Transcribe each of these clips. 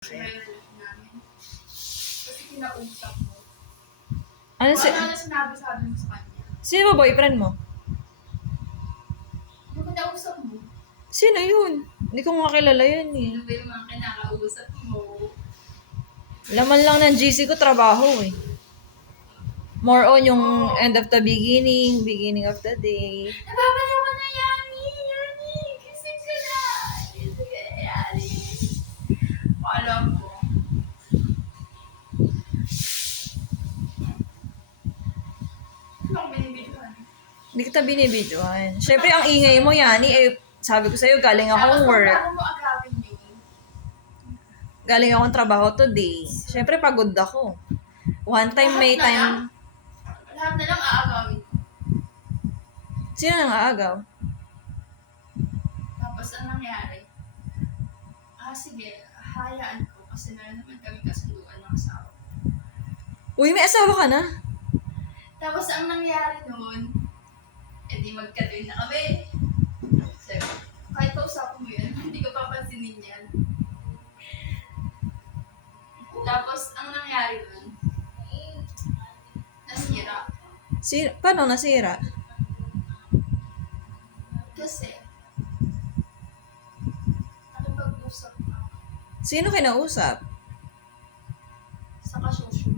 Relative namin. Kasi kinausap mo. Ano Ano na sinabi mo sa kanya? Sino ba boyfriend mo? Yung kinausap mo. Sino yun? Hindi ko nga kilala yan eh. Ano ba yung mga kinakausap mo? Laman lang ng GC ko, trabaho eh. More on yung end of the beginning, beginning of the day. Nababaliw ko na Yani! Yani! Kasi ka na! Kasi ka na Yani! Alam ko. Ano ko binibidyohan? Hindi kita binibidyohan. Siyempre, ang ingay mo, Yani, eh, sabi ko sa'yo, galing akong work. Bago mo agawin yun. Galing akong trabaho today. Siyempre, pagod ako. One time, may time. Lahat na lang aagawin ko. Sino nang aagaw? Tapos ang nangyari? Sige, hayaan ko kasi meron naman kami kasunduan ng asawa. Uy, may asawa ka na? Tapos ang nangyari noon, edi magkatuloy na kami. So, kahit kausapin mo yan, hindi ko papansinin yan. Tapos ang nangyari noon, nasira. Paano nasira? Kasi, nakipag-usap ka Sino kinausap? sa kasosyo.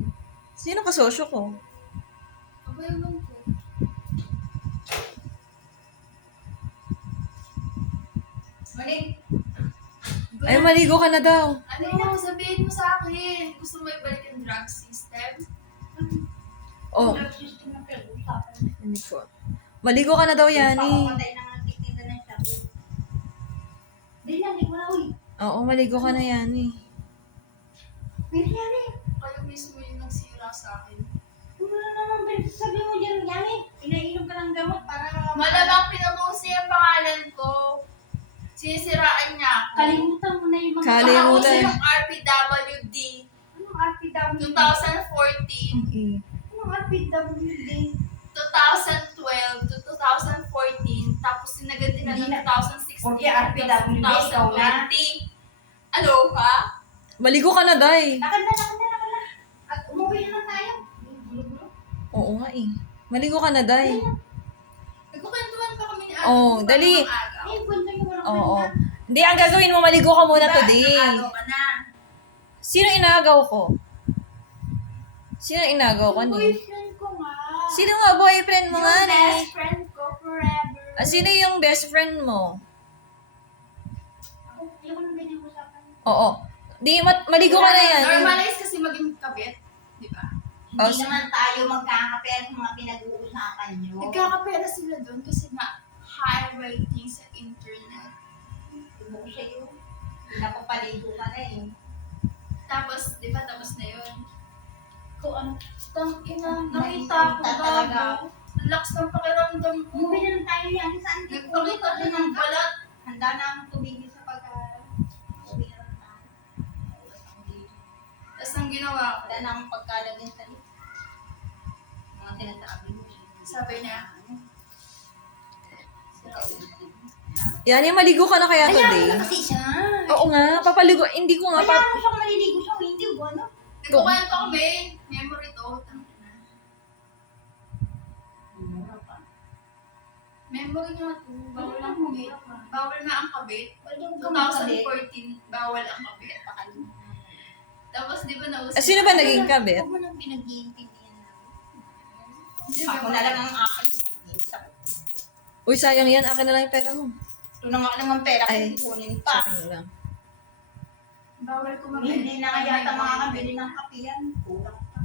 Sino kasosyo ko? Abayaman ko. Maling. Ay, maligo ka na daw. Ano yung sabihin mo sa akin? Gusto mo ibalik yung drug system? Oh, Drug system na pinag-usapan. hindi ko. Maligo ka na daw, Yani. Oo, maligo ka na, Yani. Kayo mismo yung nagsira sa akin. Malamang pinapost niya yung pangalan ko. Sinisiraan niya ako. Kalimutan mo na yung mga Kalimutan. Nakauso yung RPWD Anong RPWD? 2014, Okay. Anong RPWD? 2012 to 2014, tapos sinagatin na Hindi ng na. 2016 Porque RPWD, ikaw na. 2020. Ano ka? Maligo ka na, Day. Lakad na. At umuwi naman tayo. Gulo-gulo. Oo nga eh. Maligo ka na, Day. Nagkukwentuhan pa kami ni Oh, dali. Ay, kwento niyo walang Oo. kwenta. Hindi, ang gagawin mo, maligo ka muna Diba, today. nakagaw ka na. Sino inagaw ko? Sino inagaw ko ni? Boyfriend ko nga. Sino nga boyfriend mo Yung nga ni? best friend ko forever. Sino yung best friend mo? Ako, ayoko nang ganyan usapan. Oo. Di, maligo ka na yan. Normalize kasi maging kabit. Di ba? Hindi naman tayo magkakapera sa mga pinag-uusapan nyo. Nagkakapera sila doon kasi nga high rating sa internet. Tumo ko sa'yo. Napapaligo ka na eh. Tapos, di ba, tapos na yun. Kung ano, Nakita ko Nakita talaga. bago. Ang lakas ng pakiramdam ko. umuwi na lang tayo yan. Saan? Nagpakita ko ng balat. Handa na akong tumigil sa pagkain. Uwi na lang tayo. Oras ako dito. Tapos ang ginawa ko, Wala na akong pagkalagyan sa lip. Mga sinasabi mo. sabi niya, Yani, maligo ka na kaya today? Ayaw na kasi siya. Oo nga, papaligo. Hindi ko nga Ayaw mo siyang maliligo siya. Hindi ko ano. nagkukwento kami, memory to, tangina. Memory nga to, bawal ang kabit. Bawal na ang kabit. 2014, bawal ang kabit. Tapos di ba nauso? Sino ba naging kabit? Huwag mo nang pinag-iintindihan na. Di ba? Ako na lang ang akin. Uy, sayang yan. Akin na lang yung pera mo. Ito na nga naman pera Ay, kung kunin Sa pa. akin na lang. Bawal ko mabili. Hindi na nga yata makakabili ng kape yan. Kulang pa.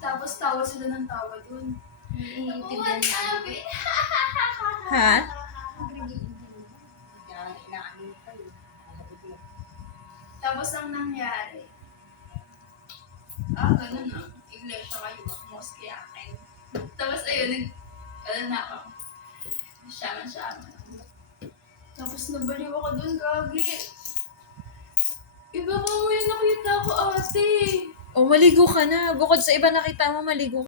Tapos tawa sila ng tawa dun. Iintindihan sabi? Ha? Tapos ang nangyari, ganun na. Iglesia kayo, mosque akin. Tapos ayun, na ako. Shaman. Tapos nabaliw ako dun, gagi. Iba pa mo yung nakita ko, ate. O, maligo ka na. Bukod sa iba nakita mo, maligo